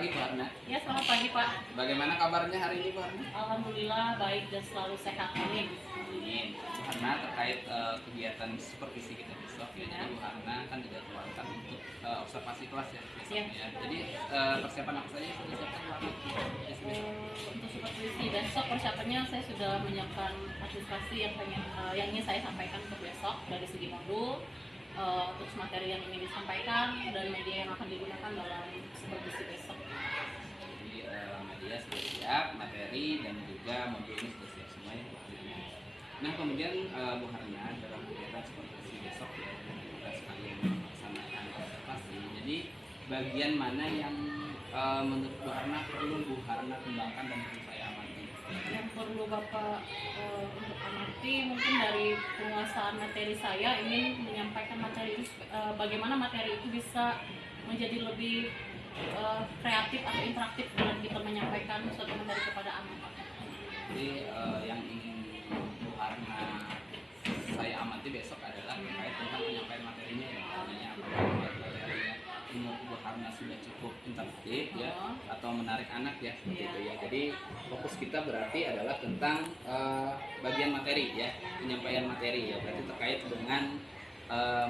pagi Bu Harna. Ya, selamat pagi Pak. Bagaimana kabarnya hari ini Bu Harna? Alhamdulillah baik dan selalu sehat. Amin. Amin. Bu Harna terkait kegiatan supervisi kita besok ya. Jadi Bu Harna kan dijadwalkan untuk observasi kelas ya besoknya. Ya. Jadi persiapan apa saja yang sudah disiapkan Bu Harna? Untuk supervisi besok persiapannya saya sudah menyiapkan administrasi yang ingin saya sampaikan untuk besok dari segi modul, terus materi yang ingin disampaikan dan media yang akan digunakan dalam supervisi besok. Jadi media sudah siap, materi dan juga modul ini sudah siap semua ya. Nah kemudian Bu Harna dalam kegiatan supervisi besok ya kita sekalian melaksanakan observasi. Jadi bagian mana yang menurut Bu Harna perlu Bu Harna kembangkan dan perlu saya amati? Yang perlu Bapak untuk amati mungkin dari penguasaan materi, saya ingin menyampaikan materi itu bagaimana materi itu bisa menjadi lebih kreatif atau interaktif dengan kita menyampaikan suatu materi kepada anak. Jadi yang ingin Bu Harna saya amati besok adalah terkait tentang penyampaian materinya ya. Artinya apakah materinya menurut Bu Harna sudah cukup interaktif ya atau menarik anak ya seperti itu ya. Jadi fokus kita berarti adalah tentang bagian materi ya, penyampaian materi ya. Berarti terkait dengan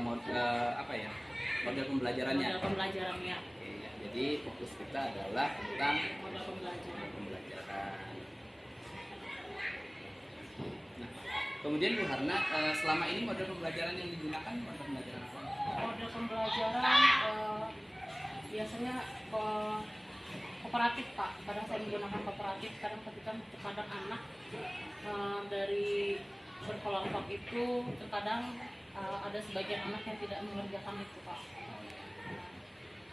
model pembelajarannya. Model pembelajarannya. Oke, ya. Jadi fokus kita adalah tentang Model pembelajaran. Nah, kemudian Bu Harna, selama ini model pembelajaran yang digunakan model pembelajaran apa? Model pembelajaran biasanya kooperatif Pak. Kadang saya menggunakan kooperatif, kadang anak dari berkelompok itu terkadang ada sebagian anak yang tidak mengerjakan itu Pak.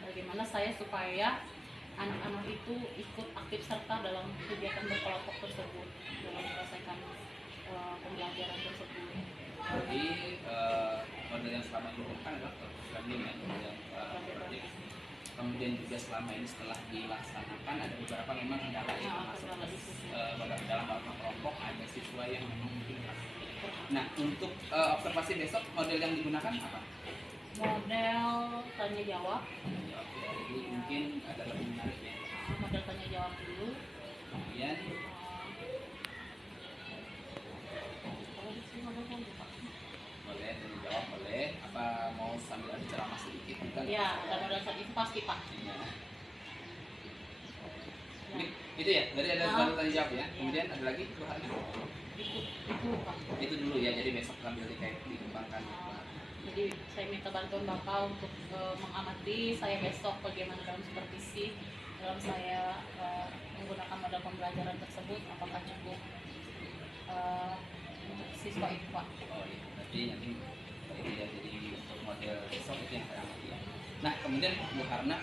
Bagaimana saya supaya anak-anak itu ikut aktif serta dalam kegiatan berkelompok tersebut dalam menyelesaikan pembelajaran tersebut. Jadi model yang selama ini digunakan adalah learning ya, kooperatif. Kemudian juga selama ini setelah dilaksanakan ada beberapa memang kendala yang masuk dalam beberapa kelompok, ada siswa yang memang mungkin keras. Nah untuk observasi besok model yang digunakan apa? Model tanya jawab. Jadi mungkin ada lebih menarik ya. Model tanya jawab dulu. Kemudian boleh tanya jawab boleh. Apa mau sambil ada ceramah sedikit? Ya, dan model saat itu pasti Pak. Ya. Itu ya, dari ada baru tanya jawab ya. Kemudian ada lagi Bu Harna? Itu Pak. Itu dulu ya, jadi besok sambil dikembangkan. Jadi saya minta bantuan Bapak untuk mengamati saya besok bagaimana dalam supervisi dalam saya menggunakan model pembelajaran tersebut, apakah cukup untuk siswa itu Pak. Oh iya, berarti nanti itu ya, jadi untuk model besok itu yang saya amati ya. Nah kemudian Bu Harna,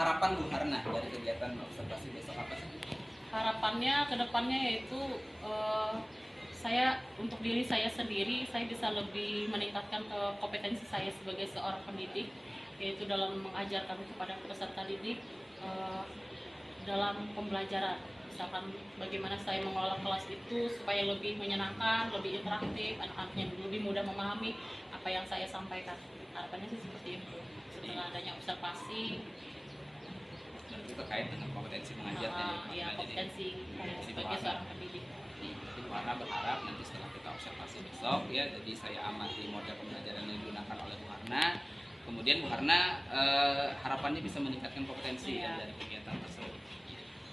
harapan Bu Harna dari kegiatan observasi besok apa sih? Harapannya ke depannya yaitu saya untuk diri saya sendiri, saya bisa lebih meningkatkan kompetensi saya sebagai seorang pendidik, yaitu dalam mengajarkan kepada peserta didik dalam pembelajaran. Misalkan bagaimana saya mengelola kelas itu supaya lebih menyenangkan, lebih interaktif, anak-anaknya lebih mudah memahami apa yang saya sampaikan. Harapannya sih seperti itu. Setelah adanya observasi, Dan itu terkait dengan kompetensi mengajarnya. ya, kompetensi sebagai seorang pendidik. Jadi Bu Harna berharap nanti setelah kita observasi besok ya, jadi saya amati model pembelajaran yang digunakan oleh Bu Harna. Kemudian Bu Harna harapannya bisa meningkatkan kompetensi ya dari kegiatan tersebut.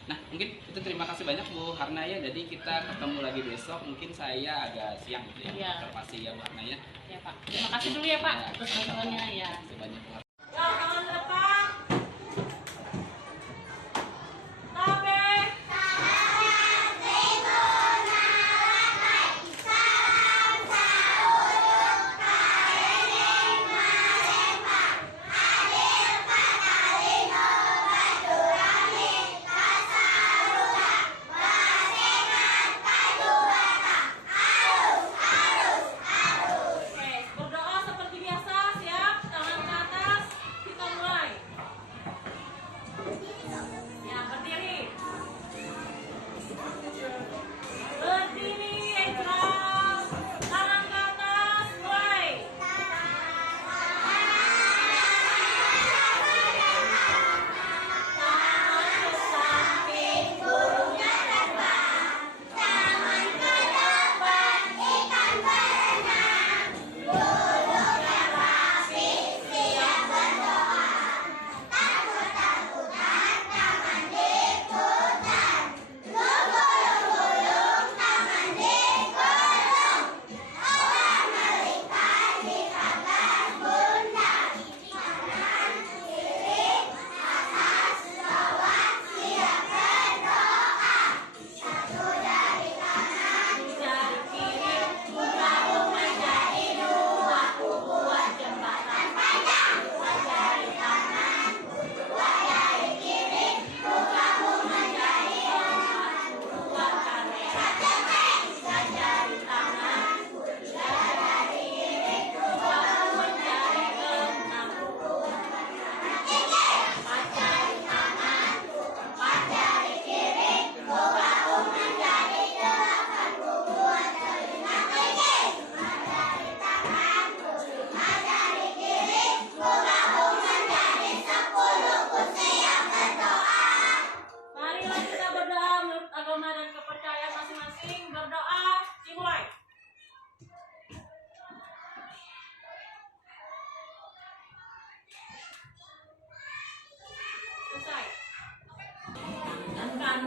Nah mungkin itu terima kasih banyak Bu Harna ya. Jadi kita ketemu lagi besok. Mungkin saya agak siang gitu ya, observasi ya Bu Harna ya. Ya Pak. Terima kasih dulu ya Pak atas bantuannya ya. Terima kasih banyak Bu Harna. Berdoa seperti biasa, siap, tangan ke atas.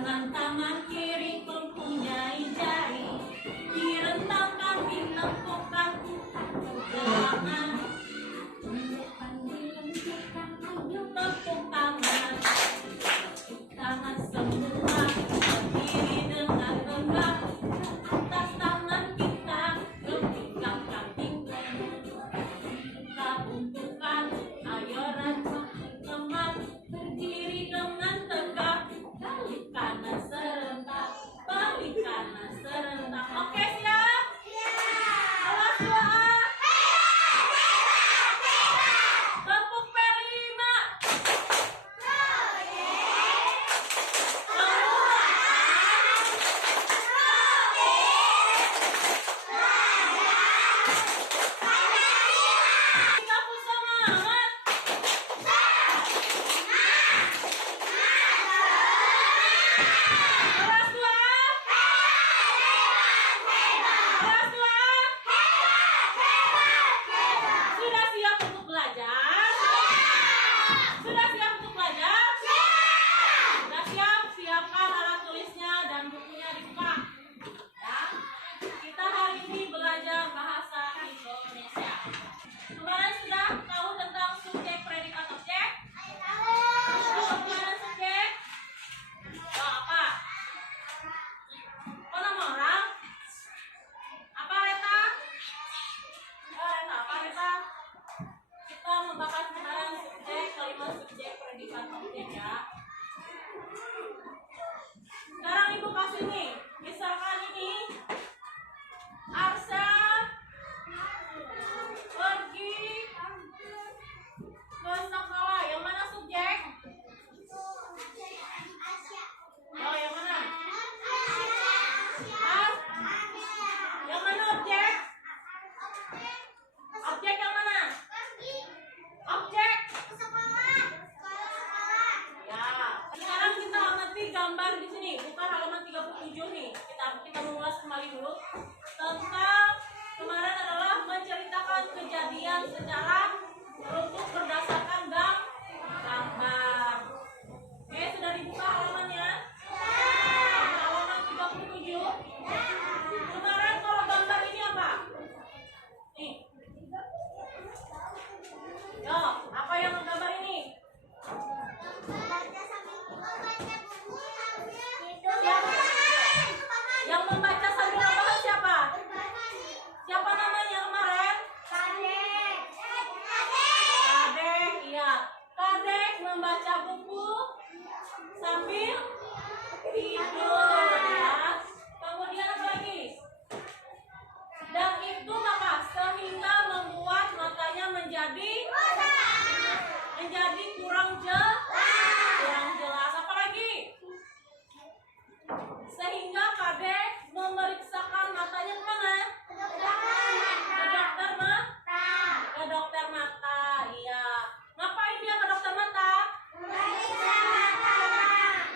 Dengan tangan kiri mempunyai jari, direntangkan, dilengkupkan kegelapan. Tepuk tangan, tangan semua berdiri dengan tegak. Atas tangan kita gempingkan tinggal. Kita untukkan, ayo rancang teman, berdiri dengan tegak. Balik kanan serentak, balik kanan serentak. Oke, siap? Awas doa. Tepuk P5. Kamu semangat. Awas doa. Awas doa. Sudah siap untuk belajar? Sudah siap untuk belajar? Sudah siap? Siapkan alat tulisnya dan bukunya dibuka. Ya. Kita hari ini belajar bahasa Indonesia. Kemarin sudah tahu tentang subjek, predikat, objek? Kemarin subjek? Oh, apa? Oh, nama orang? Apa Reta? Oh, Reta, apa Reta? Kita membahas kemarin subjek, kalimat subjek, predikat, objek ya. Sekarang ibu kasih nih, misalkan ini Arsa pergi ke sekolah. Yang mana subjek? Oh, yang mana? Yang mana objek? Objek yang mana? Objek. Ya. Sekarang kita amati gambar di sini. Bukan halaman 37 nih. Kita mengulas kembali dulu tentang kemarin adalah menceritakan kejadian secara runtut berdasarkan gambar. Oke, sudah dibuka halamannya? Halaman 37. Kemarin kalau gambar ini apa? Nih. Yo, apa yang gambar ini? Yang membaca sambil nambah siapa? Siapa namanya kemarin? Kadek, iya. Kadek membaca buku sambil tidur ya. Kemudian apa lagi? Dan itu maka sehingga membuat matanya menjadi kurang jelas. Apa lagi? Sehingga Kadek memeriksakan matanya kemana? Ke dokter mata. Iya. Ngapain dia ke dokter mata?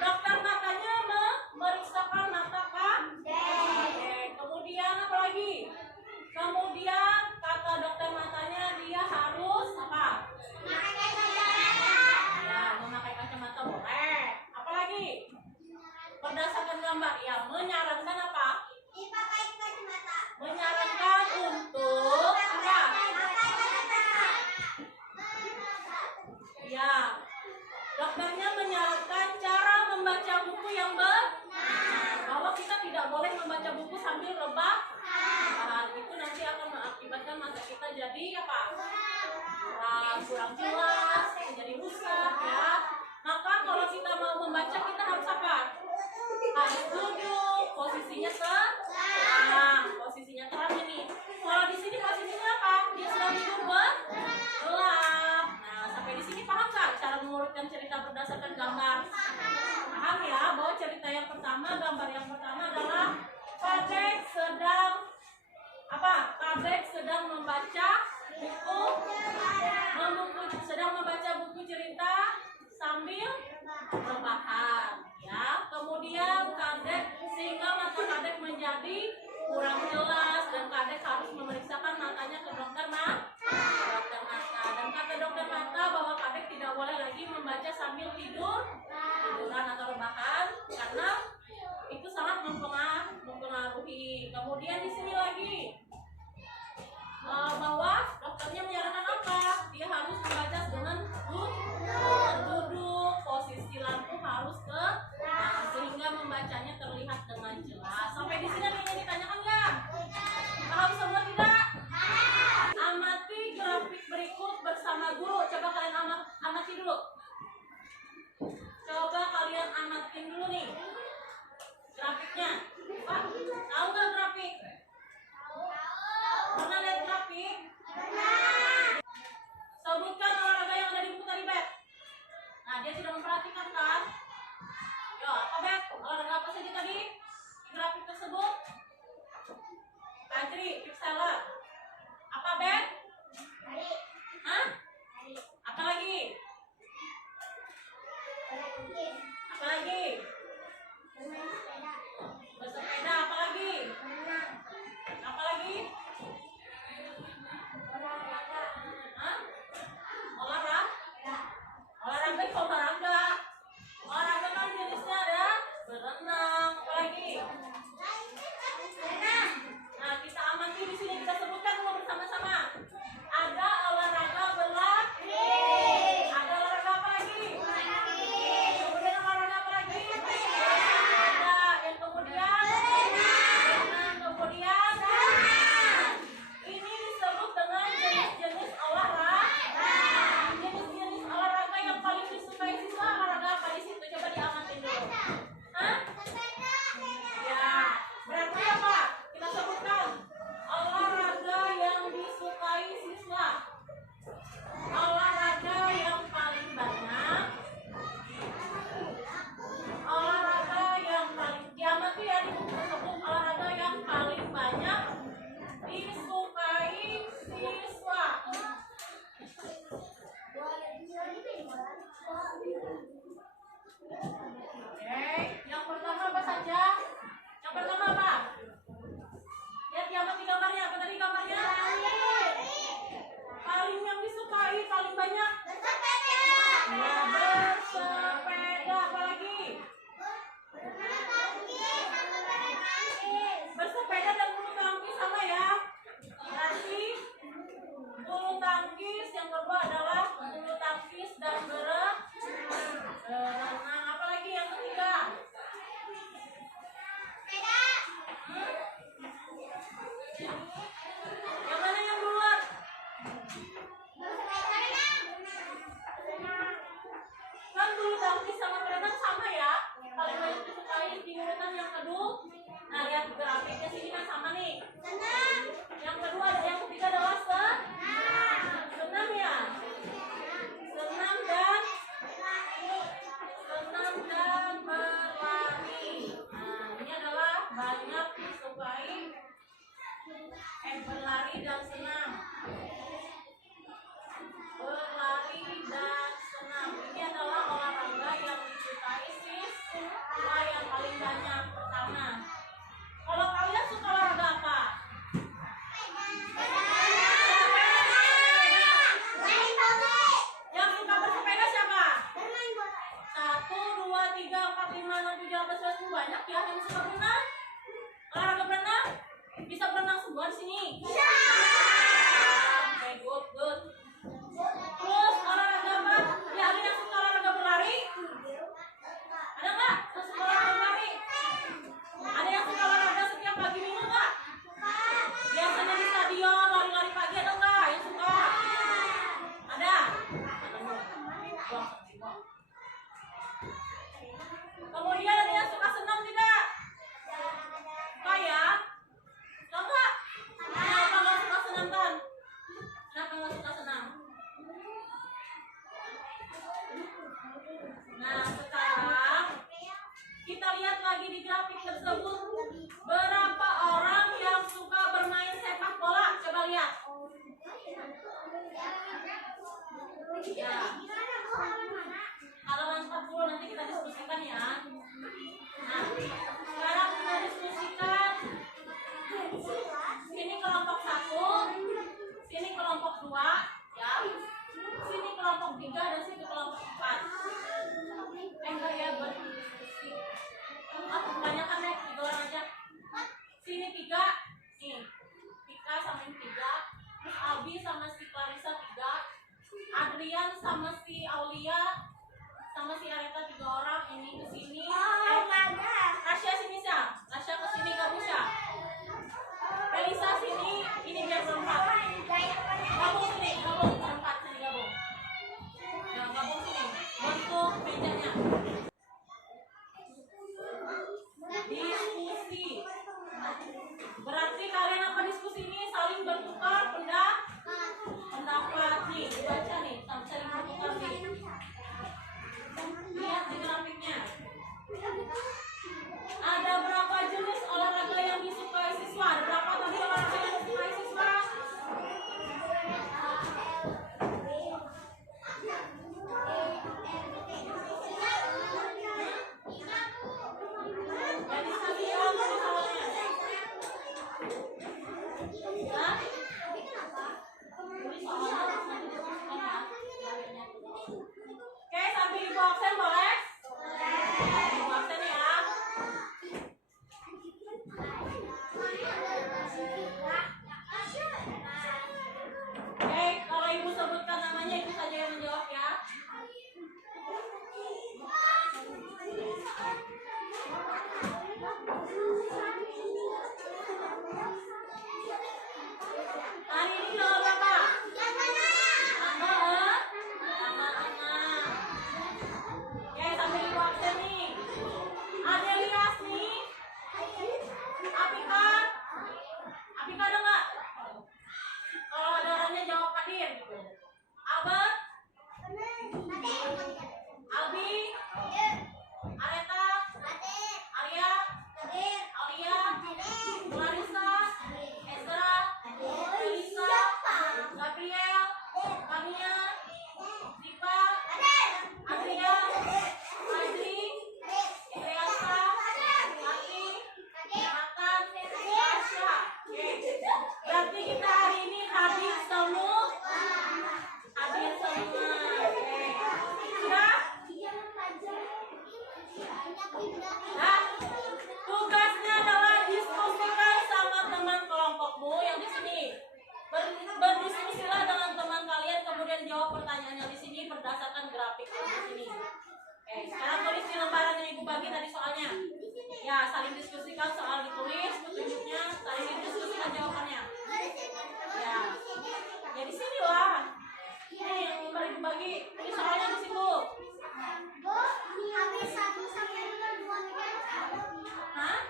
Dokter matanya memeriksakan mata Kadek. Kemudian apa lagi? Kemudian kata dokter matanya dia harus apa? Ya, memakai kacamata boleh. Apa lagi? Berdasarkan gambar ya, menyarankan apa? Menyarankan untuk apa? Ya, dokternya menyarankan cara membaca buku yang benar. Bahwa kita tidak boleh membaca buku sambil rebahan. Itu nanti akan mengakibatkan mata kita jadi apa? Kurang jelas, menjadi rusak ya. Maka kalau kita mau membaca kita harus apa? Harus duduk, posisinya terang. Posisinya terang ini. Kalau di sini posisinya apa? Dia sedang tidur gelap. Nah, sampai di sini paham nggak cara mengurutkan cerita berdasarkan gambar? Paham ya bahwa cerita yang pertama, gambar yang pertama adalah Kadek sedang membaca buku cerita sambil rebahan ya. Kemudian Kadek sehingga mata Kadek menjadi kurang jelas dan Kadek harus memeriksakan matanya ke dokter mata. Dan kata dokter mata bahwa Kadek tidak boleh lagi membaca sambil tidur saluran atau rebahan karena itu sangat mempengaruhi. Kemudian di sini lagi bahwa dokternya menyarankan apa? Dia harus membaca dengan duduk, posisi lampu harus ke sehingga membacanya terlihat dengan jelas. Sampai di sini ada yang ditanyakan nggak? Paham semua tidak? Amati grafik berikut bersama guru. Coba kalian amati dulu. Coba kalian amatin dulu nih grafiknya. Pak, tahu nggak grafik? Pernah lihat grafik? Sebutkan olahraga yang ada di buku tadi, Bet. Nah, dia tidak memperhatikan kan? Yo, apa Bet? Olahraga apa saja tadi? Di grafik tersebut? Kajri, Pixela. Apa Bet? Hah? Apa lagi? Apa lagi? Bersepeda, apa lagi? Apa lagi? Hah? Olahraga. Olahraga kan jenisnya ada berenang, apa lagi? Nah, kita amati di sini, kita sebutkan dulu bersama-sama. Ada olahraga berlari. Ada olahraga apa lagi? Kemudian olahraga apa lagi? Ada yang kemudian berenang, kemudian ini disebut dengan jenis-jenis olahraga. Jenis-jenis olahraga yang paling disukai siswa olahraga apa di situ? Coba diamatin dulu. Hah? Ya, berarti apa? Kita sebutkan olahraga yang disukai siswa. Olahraga yang paling banyak. Olahraga yang paling diamati ya di buku tersebut, olahraga yang paling banyak disukai siswa. Oke, yang pertama apa saja? Yang pertama apa? Lihat diamati gambarnya, apa tadi gambarnya? Paling yang disukai, paling banyak? Ya, bersepeda, apa lagi? Bersepeda dan bulu tangkis sama ya. Berarti bulu tangkis, yang kedua adalah bulu tangkis dan berenang. Apa lagi yang ketiga? Yang mana yang duluan? Kan bulu tangkis sama berenang sama ya. Paling banyak disukai di urutan yang kedua. Nah, lihat grafiknya sini kan sama nih. Yang kedua, yang ketiga adalah senam ya. Senam dan berlari. Nah, ini adalah banyak disukai berlari dan senam. Berlari dan senam. Ini adalah olahraga yang disukai siswa yang paling banyak. Pertama, kalau kalian suka olahraga apa? Yang suka bersepeda siapa? 1, 2, 3, 4, 5, 6, 7, 8, 9, banyak ya yang suka berenang. Olahraga berenang? Bisa berenang semua di sini? Bisa. Oke, good. Terus olahraga apa? Ya, ada yang suka olahraga berlari? Ada nggak yang suka olahraga berlari? Ada yang suka olahraga setiap pagi minggu nggak? Biasanya di stadion lari-lari pagi, ada nggak yang suka? Ada? Kemudian ada yang suka senam tidak? Suka ya? Suka nggak? Kenapa nggak suka senam kan? Kenapa nggak suka senam? Nah, sekarang kita lihat lagi di grafik tersebut berapa orang yang suka bermain sepak bola. Coba lihat. Ya. Halaman 40 nanti kita diskusikan ya. Nah, sekarang kita diskusikan. Sini kelompok 1, sini kelompok 2, ya. Sini kelompok 3 dan sini kelompok 4. Enggak ya, Diskusi. Berarti kalian apa diskusi ini? Saling bertukar pendapat nih. Baca nih, saling bertukar nih. Lihat di grafiknya. Ada berapa jenis olahraga yang disukai siswa? Ada berapa tadi olahraga yang disukai siswa? Jadi stadion misalnya. Hah? Oke, sambil ibu absen boleh? Ibu absen ya. Oke, kalau ibu sebutkan namanya itu saja yang menjawab ya. Hari ini tanggal berapa? Tanggal 6. Oke, sambil ibu absen nih. Ada Lias nih. Apika ada nggak? Kalau ada orangnya jawab hadir gitu. Abad, Albi, Areta, Arya, Alia, Clarissa, Ezra, Elisa, Gabriel, Kania, Zipa, Adria, Adri, Indriasa, Aki, Nathan, Tasya. Oke. Berarti kita hari ini hadir semua. Hadir semua. Oke. Sudah? Nah, tugasnya adalah diskusikan sama teman kelompokmu yang di sini. Berdiskusilah dengan teman kalian, kemudian jawab pertanyaan yang di sini berdasarkan grafik yang di sini. Oke, sekarang tulis di lembaran yang ibu bagi tadi soalnya. Ya, saling diskusikan soal ditulis, petunjuknya, saling diskusikan jawabannya. Ya, ya di sini lah. Nih, yang ibu bagi, ini soalnya di situ. Hah?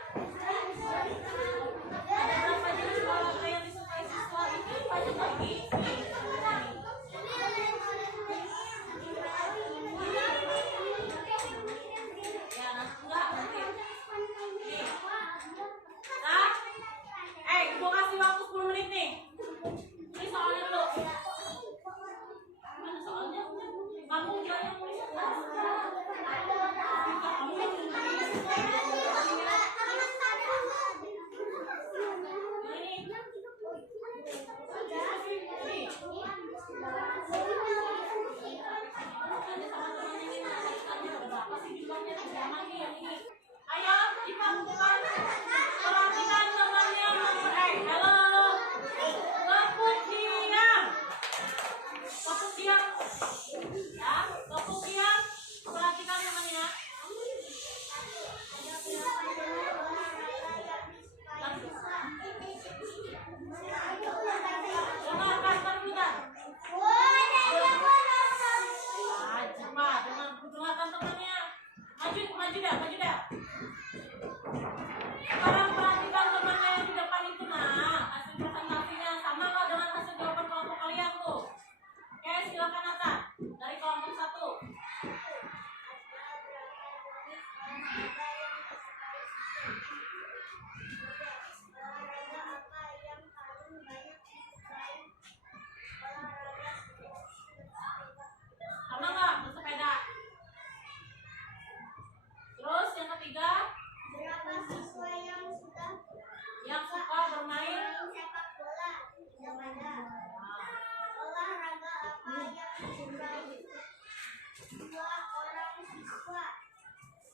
Ada berapa jenis olahraga yang disukai siswa? Ini banyak lagi. Ya, enggak nanti. Nih. Nah, gua kasih waktu 10 menit nih. Ini soalnya dulu. Mana soalnya? Kamu jangan nulis. Ayo, kita bukan perhatikan temannya. Halo. Kepuk diam. Kepuk diam. Ya, kepuk diam. Perhatikan temannya. Dengarkan terbuka. Dengarkan temannya. Maju dah. Sekarang perhatikan temannya yang di depan itu nah. Hasil presentasinya sama nggak dengan hasil jawaban kelompok kalian tuh? Oke, silakan Nata dari kelompok 1. Sama nggak bersepeda? Terus yang ketiga, berapa siswa yang suka bermain sepak bola? Tidak ada. Olahraga apa yang disukai? 2 orang siswa.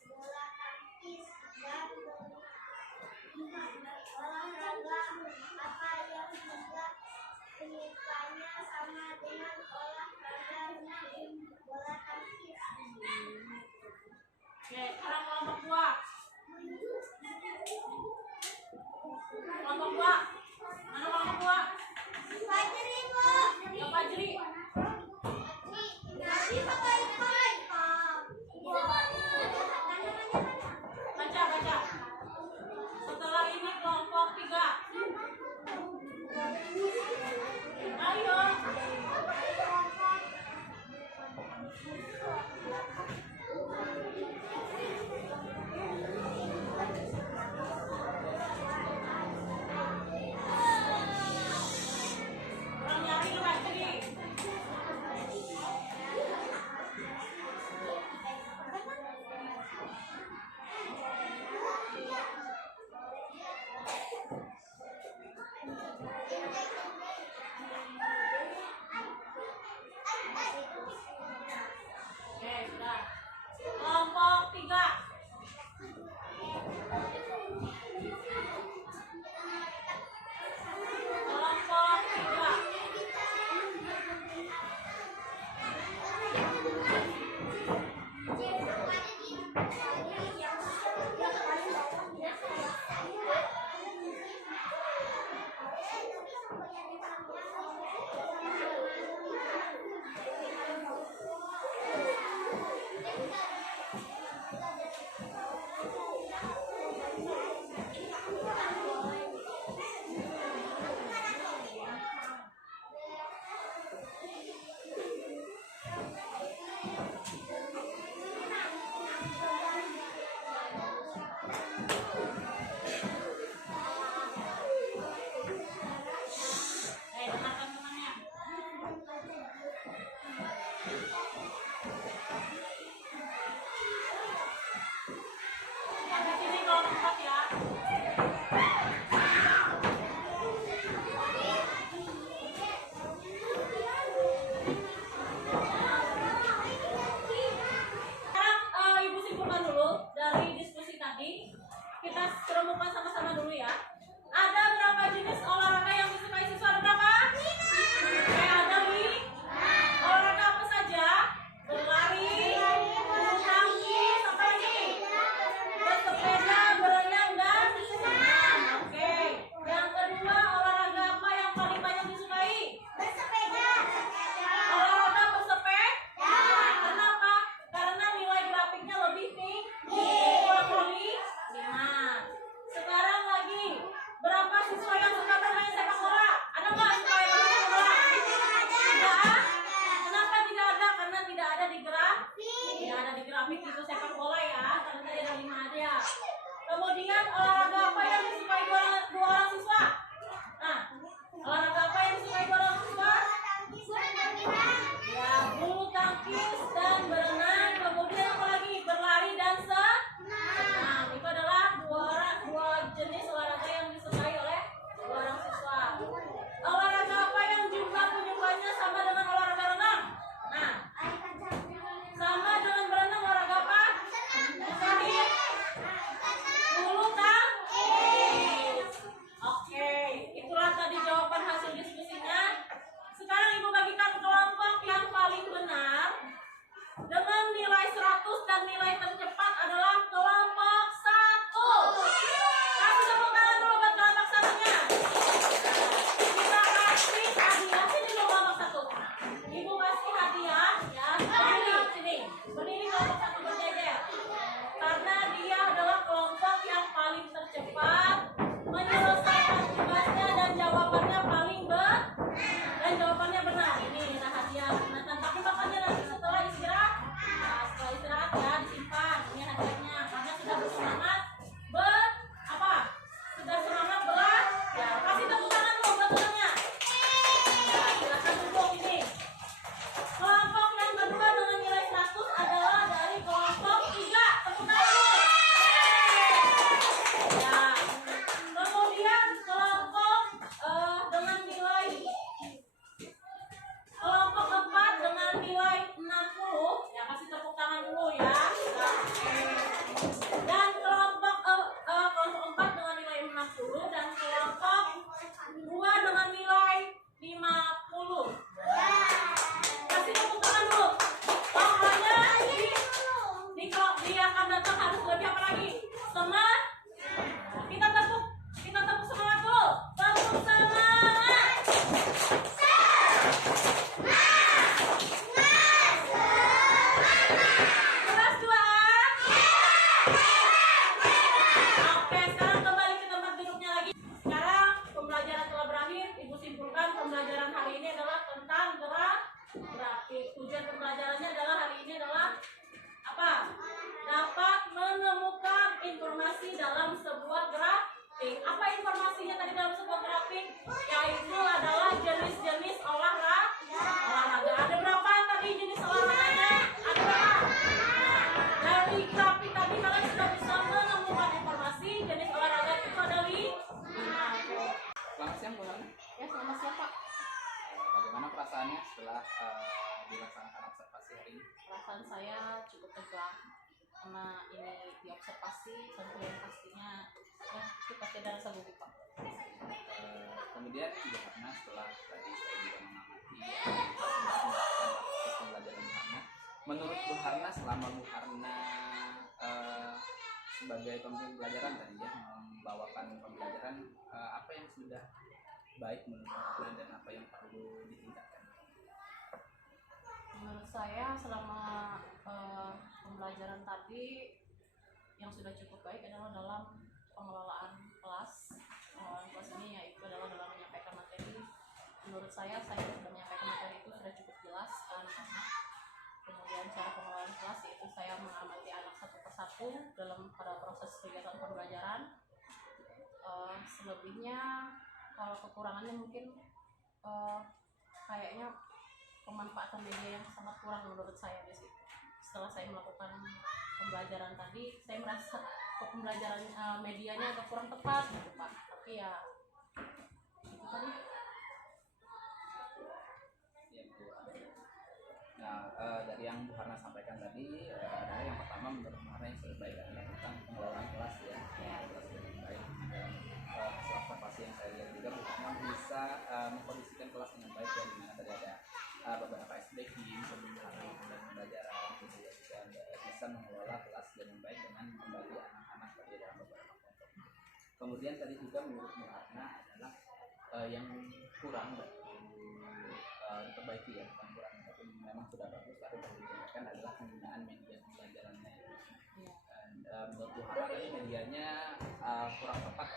Bola tangkis dan olahraga apa yang juga penyukanya sama dengan olahraga bola tangkis? Oke, sekarang kelompok 2. Kelompok 2. Mana kelompok 2? Fajri, Bu. Ya Fajri. Fajri pakai Dengarkan temannya. Sampai sini kalau tempat ya. Sekarang Ibu simpulkan dulu dari diskusi tadi. Kita serembukan sama-sama dulu ya. Ada berapa jenis olahraga yang disukai siswa? Ada berapa? Ada nih. Olahraga apa saja? Berlari, bulu tangkis, apa lagi? Bersepeda, berenang, dan senam. Oke. Yang kedua, olahraga apa yang paling banyak disukai? Bersepeda. Olahraga bersepeda. Kenapa? Karena nilai grafiknya lebih tinggi. Kurang kali 5. Sekarang lagi, berapa siswa yang suka bermain sepak bola? Ada nggak siswa yang bermain sepak bola? Tidak. Kenapa tidak ada? Karena tidak ada di grafik. Tidak ada di grafik itu sepak bola ya. Karena tadi ada 5 aja. Kemudian olahraga apa yang disukai dua orang siswa? Nah, olahraga apa yang disukai dua orang siswa? Ya, bulu tangkis dan berenang. Kemudian apa lagi? Berlari dan senam. Itu adalah dua jenis olahraga yang disukai oleh dua orang siswa. Olahraga apa yang jumlah penyukanya sama dengan olahraga renang? Nah, sama dengan berenang olahraga apa? Disukai bulu tangkis. Oke, itulah tadi jawaban hasil diskusinya. Sekarang Ibu bagikan kelompok yang paling benar dengan nilai 100 dan nilai tercepat adalah kelompok 1. Kasih tepuk tangan dulu buat kelompok 1-nya. Kita kasih hadiah sini dulu kelompok 1. Ibu kasih hadiah ya. Berdiri sini. Berdiri kelompok 1 berjejer. Karena dia adalah kelompok yang paling tercepat menyelesaikan tugasnya dan jawabannya paling benar. Dan jawabannya benar. Ini hadiah. Nah, tapi makannya nanti setelah istirahat. Nah, setelah istirahat ya disimpan. Ini hadiahnya. Karena sudah bersemangat apa? Sudah semangat ya. Kasih tepuk tangan dulu buat temannya. Ya, silakan duduk ini. Kelompok yang kedua dengan nilai 100 adalah dari kelompok 3. Tepuk tangan dulu. Ya. Kemudian kelompok dengan nilai kelompok 4 dengan nilai 60. Ya, kasih tepuk tangan dulu ya. Oke. Dan kelompok 4 dengan nilai 60 dan kelompok 2 dengan nilai 50. Kasih tepuk tangan dulu. Pokoknya dia akan datang harus lebih apa lagi? Semangat. Kita tepuk semangat dulu. Tepuk semangat. Kelas 2A. Oke, sekarang kembali ke tempat duduknya lagi. Sekarang pembelajaran telah berakhir. Ibu simpulkan pembelajaran hari ini adalah tentang grafik. Tujuan pembelajarannya adalah hari ini adalah apa? Dapat menemukan informasi dalam sebuah grafik. Apa informasinya tadi dalam sebuah grafik? Yaitu adalah jenis-jenis olahraga. Ada berapa tadi jenis olahraganya? Ada berapa? Nah, dari grafik tadi kalian sudah bisa menemukan informasi jenis olahraga itu ada 5. Selamat siang Bu Hana. Ya, selamat siang Pak. Bagaimana perasaannya setelah dilaksanakan observasi hari ini? Perasaan saya cukup tegang karena ini diobservasi tentu yang pastinya ya itu pasti ada rasa gugup Pak. Kemudian Bu Hana, setelah tadi saya juga mengamati pembelajaran Bu Hana, menurut Bu Hana selama Bu Hana sebagai pemimpin pelajaran tadi ya membawakan pembelajaran, apa yang sudah baik menurut Bu Hana dan apa yang perlu ditingkatkan? Menurut saya selama pembelajaran tadi yang sudah cukup baik adalah dalam pengelolaan kelas. Pengelolaan kelas ini yaitu adalah dalam menyampaikan materi. Menurut saya sudah menyampaikan materi itu sudah cukup jelas ke anak-anak. Kemudian cara pengelolaan kelas yaitu saya mengamati anak satu persatu pada proses kegiatan pembelajaran. Selebihnya kalau kekurangannya mungkin kayaknya pemanfaatan media yang sangat kurang menurut saya di situ. Setelah saya melakukan pembelajaran tadi, saya merasa pembelajaran medianya agak kurang tepat gitu Pak. Tapi ya itu tadi. Ya, Bu. Nah, dari yang Bu Harna sampaikan tadi, adalah yang pertama menurut Bu Harna yang sudah baik adalah tentang pengelolaan kelas ya. Kelas dengan baik. Dan hasil observasi yang saya lihat juga Bu Harna bisa mengkondisikan kelas dengan baik ya, di mana tadi ada beberapa SDG sebelum hari dan pembelajaran, kemudian juga bisa mengelola kelas dengan baik dengan membagi anak-anak tadi dalam beberapa kelompok. Kemudian tadi juga menurut Bu Harna adalah yang kurang diperbaiki ya, bukan kurang tapi memang sudah bagus tapi perlu ditingkatkan adalah penggunaan media pembelajarannya ya. Dan menurut Bu Harna tadi medianya kurang tepat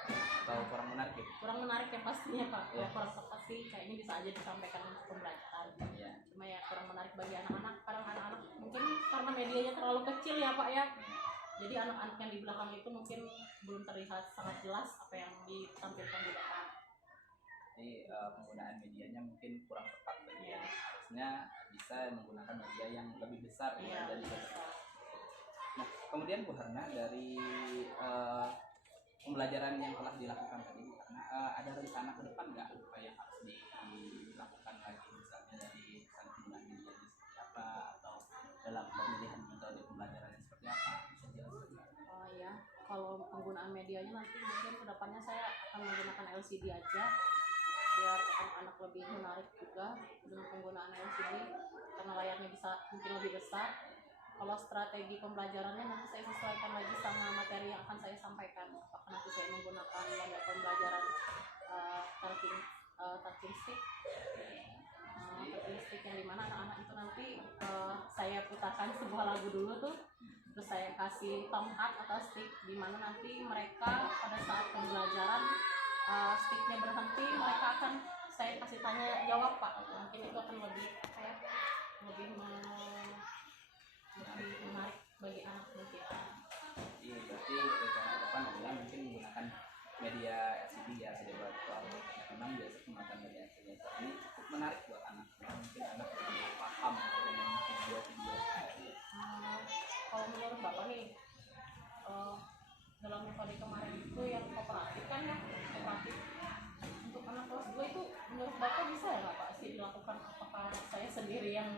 atau kurang menarik gitu. Kurang menarik ya pastinya Pak. Ya. Kurang tepat sih kayaknya bisa aja disampaikan untuk pembelajaran. Ya. Cuma ya kurang menarik bagi anak-anak. Kadang anak-anak mungkin karena medianya terlalu kecil ya Pak ya. Jadi anak-anak yang di belakang itu mungkin belum terlihat sangat jelas apa yang ditampilkan di depan. Jadi penggunaan medianya mungkin kurang tepat ya. Harusnya bisa menggunakan media yang lebih besar ya, dan juga besar. Nah, kemudian Bu Harna dari pembelajaran yang telah dilakukan tadi, karena ada rencana ke depan nggak apa yang harus dilakukan lagi, misalnya dari penggunaan media seperti apa atau dalam pemilihan metode pembelajarannya seperti apa, bisa jelaskan nggak? Oh ya, kalau penggunaan medianya nanti mungkin kedepannya saya akan menggunakan LCD aja biar anak-anak lebih menarik juga dengan penggunaan LCD karena layarnya bisa mungkin lebih besar. Kalau strategi pembelajarannya nanti saya sesuaikan lagi sama materi yang akan saya sampaikan. Apakah nanti saya menggunakan layar pembelajaran touching stick, yang dimana anak-anak itu nanti saya putarkan sebuah lagu dulu tuh, terus saya kasih thumb up atau stick, dimana nanti mereka pada saat pembelajaran sticknya berhenti, mereka akan saya kasih tanya jawab Pak. Mungkin itu akan lebih menarik bagi anak mungkin. Iya, berarti rencana ke depan adalah mungkin menggunakan media LCD ya, sudah virtual. Memang biasa penggunaan media LCD ini cukup menarik buat anak. Mungkin anak lebih paham dengan video-video. Kalau menurut Bapak nih, dalam metode kemarin itu yang kooperatif kan ya, kooperatif untuk anak kelas 2 itu menurut Bapak bisa ya nggak Pak sih dilakukan? Apakah saya sendiri yang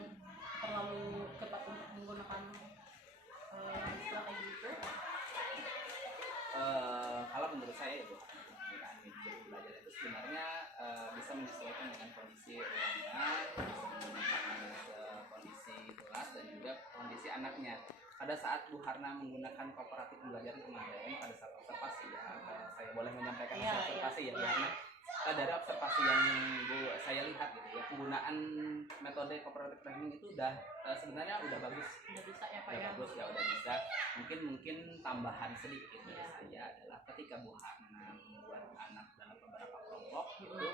terlalu ketat untuk menggunakan strategi itu? Kalau menurut saya itu penggunaan media belajar itu sebenarnya bisa menyesuaikan dengan kondisi ruangan, bisa menggunakan kondisi kelas dan juga kondisi anaknya. Pada saat Bu Harna menggunakan kooperatif pembelajaran kemarin, pada saat observasi ya, saya boleh menyampaikan hasil observasi ya, Bu Harna. Dari observasi yang saya lihat gitu ya, penggunaan metode cooperative learning itu sebenarnya udah bagus. Udah bisa ya Pak udah ya? Bagus ya, udah bisa. Mungkin tambahan sedikit dari saya adalah ketika Bu Harna membuat anak dalam beberapa kelompok itu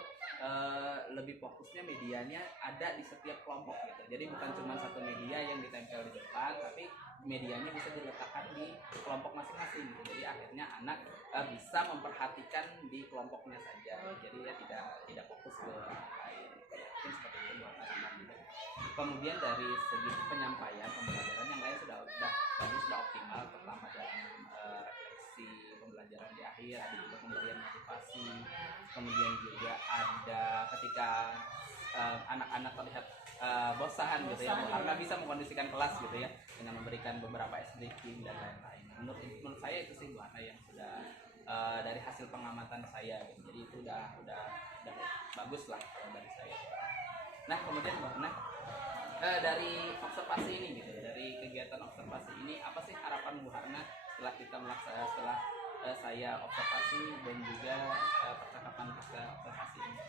lebih fokusnya medianya ada di setiap kelompok gitu. Jadi bukan cuma satu media yang ditempel di depan, tapi medianya bisa diletakkan di kelompok masing-masing gitu. Jadi akhirnya anak bisa memperhatikan di kelompoknya saja. Jadi ya tidak fokus ke lain. Mungkin seperti itu buat anak-anak gitu. Kemudian dari segi penyampaian pembelajaran yang lain sudah bagus, sudah optimal, pertama dalam refleksi pembelajaran di akhir, ada juga pemberian motivasi, kemudian juga ada ketika anak-anak terlihat bosan gitu ya, karena bisa mengkondisikan kelas gitu ya dengan memberikan beberapa SDG dan lain-lain. Menurut saya itu sih Bu Harna yang sudah dari hasil pengamatan saya gitu. Jadi itu udah bagus lah kalau dari saya. Nah kemudian Bu Harna, dari observasi ini gitu, dari kegiatan observasi ini apa sih harapan Bu Harna setelah saya observasi dan juga percakapan pasca observasi ini?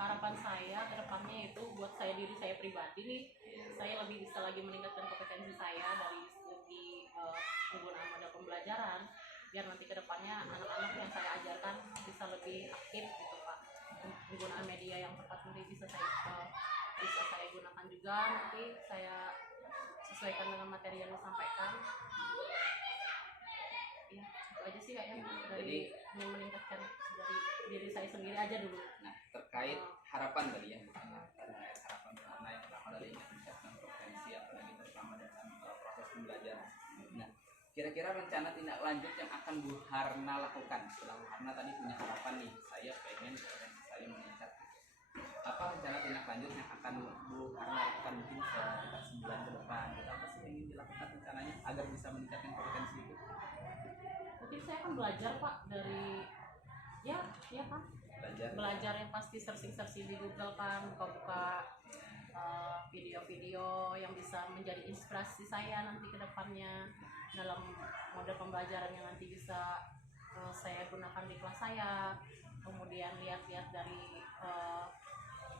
Harapan saya ke depannya itu buat diri saya pribadi nih, saya lebih bisa lagi meningkatkan saya dari segi penggunaan model pembelajaran, biar nanti kedepannya anak-anak yang saya ajarkan bisa lebih aktif gitu Pak. Penggunaan media yang tepat nanti bisa saya gunakan juga, nanti saya sesuaikan dengan materi yang disampaikan. Ya, itu aja sih kayaknya dari ingin meningkatkan dari diri saya sendiri aja dulu. Nah, terkait harapan kali ya, terkait harapan karena yang pertama dari meningkatkan kompetensi apalagi terutama dalam proses pembelajaran. Nah, kira-kira rencana tindak lanjut yang akan Bu Harna lakukan setelah Bu Harna tadi punya harapan nih, saya pengen kompetensi saya meningkat. Apa rencana tindak lanjut yang akan Bu Harna lakukan mungkin sekitar sebulan ke depan? Kita apa sih yang ingin dilakukan rencananya agar bisa meningkatkan kompetensi itu? Mungkin saya akan belajar Pak dari ya kan belajar yang pasti searching di Google kan, buka-buka video-video yang bisa menjadi inspirasi saya nanti ke depannya dalam model pembelajaran yang nanti bisa saya gunakan di kelas saya. Kemudian lihat-lihat dari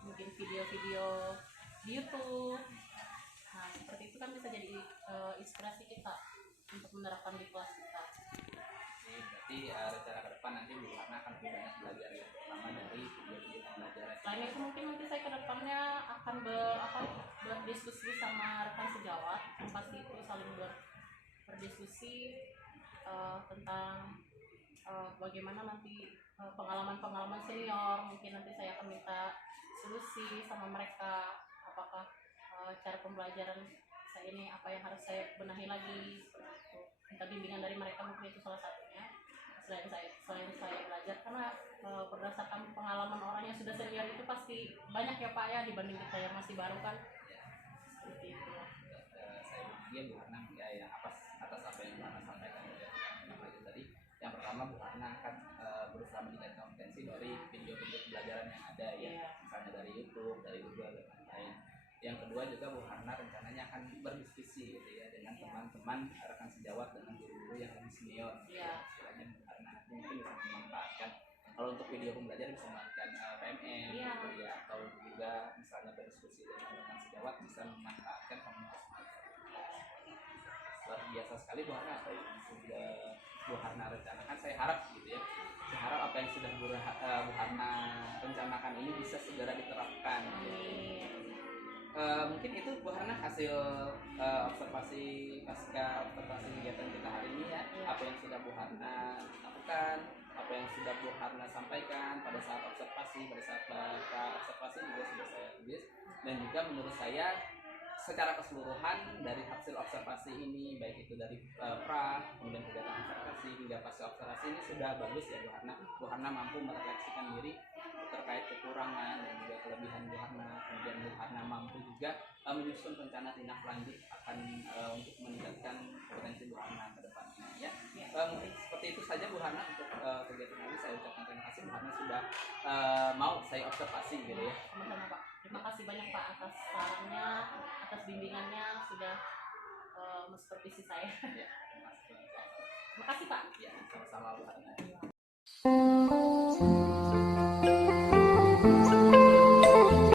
mungkin video-video di YouTube. Nah, seperti itu kan bisa jadi inspirasi kita untuk menerapkan di kelas kita. Berarti rencana ke depan nanti Bu Harna akan lebih banyak belajar ya, terutama dari video-video pembelajaran. Selain itu mungkin nanti saya kedepannya akan berdiskusi sama rekan sejawat, yang pasti itu saling berdiskusi tentang bagaimana nanti pengalaman-pengalaman senior. Mungkin nanti saya akan minta solusi sama mereka, apakah cara pembelajaran saya ini apa yang harus saya benahi lagi, seperti itu. Minta bimbingan dari mereka, mungkin itu salah satunya. Selain saya belajar, karena berdasarkan pengalaman orang yang sudah senior itu pasti banyak ya Pak ya dibanding kita yang masih baru kan. Seperti itu. Saya berpikir Bu Harna ya atas apa yang Bu Harna sampaikan ya tadi. Yang pertama Bu Harna akan berusaha meningkatkan kompetensi dari video-video pembelajaran yang ada ya, misalnya dari YouTube, dari Google dan lain-lain. Yang kedua juga Bu Harna rencananya akan berdiskusi gitu ya dengan teman-teman rekan sejawat dengan guru-guru yang lebih senior. Istilahnya Bu Harna mungkin bisa memanfaatkan kalau untuk video pembelajaran bisa memanfaatkan PMM gitu ya, atau juga misalnya berdiskusi dengan rekan sejawat bisa memanfaatkan komunitas. Luar biasa sekali Bu Harna apa yang sudah Bu Harna rencanakan. Saya harap gitu ya, saya harap apa yang sudah Bu Harna rencanakan ini bisa segera diterapkan. Mungkin itu Bu Harna hasil observasi pasca observasi kegiatan kita hari ini ya, apa yang sudah Bu Harna lakukan, apa yang sudah Bu Harna sampaikan pada saat observasi, pada saat observasi juga sudah saya tulis. Dan juga menurut saya secara keseluruhan dari hasil observasi ini, baik itu dari pra, kemudian kegiatan observasi hingga pasca observasi ini sudah bagus ya Bu Harna. Bu Harna mampu merefleksikan diri terkait kekurangan dan juga kelebihan Bu Harna. Kemudian Bu Harna mampu juga menyusun rencana tindak lanjut akan untuk meningkatkan kompetensi Bu Harna ke depannya ya. Mungkin seperti itu saja Bu Harna untuk kegiatan ini. Saya ucapkan terima kasih Bu Harna sudah mau saya observasi gitu ya. Sama-sama Pak. Terima kasih banyak Pak atas sarannya, atas bimbingannya, sudah mensupervisi saya. Ya, Terima kasih Pak. Ya, sama-sama Bu Harna.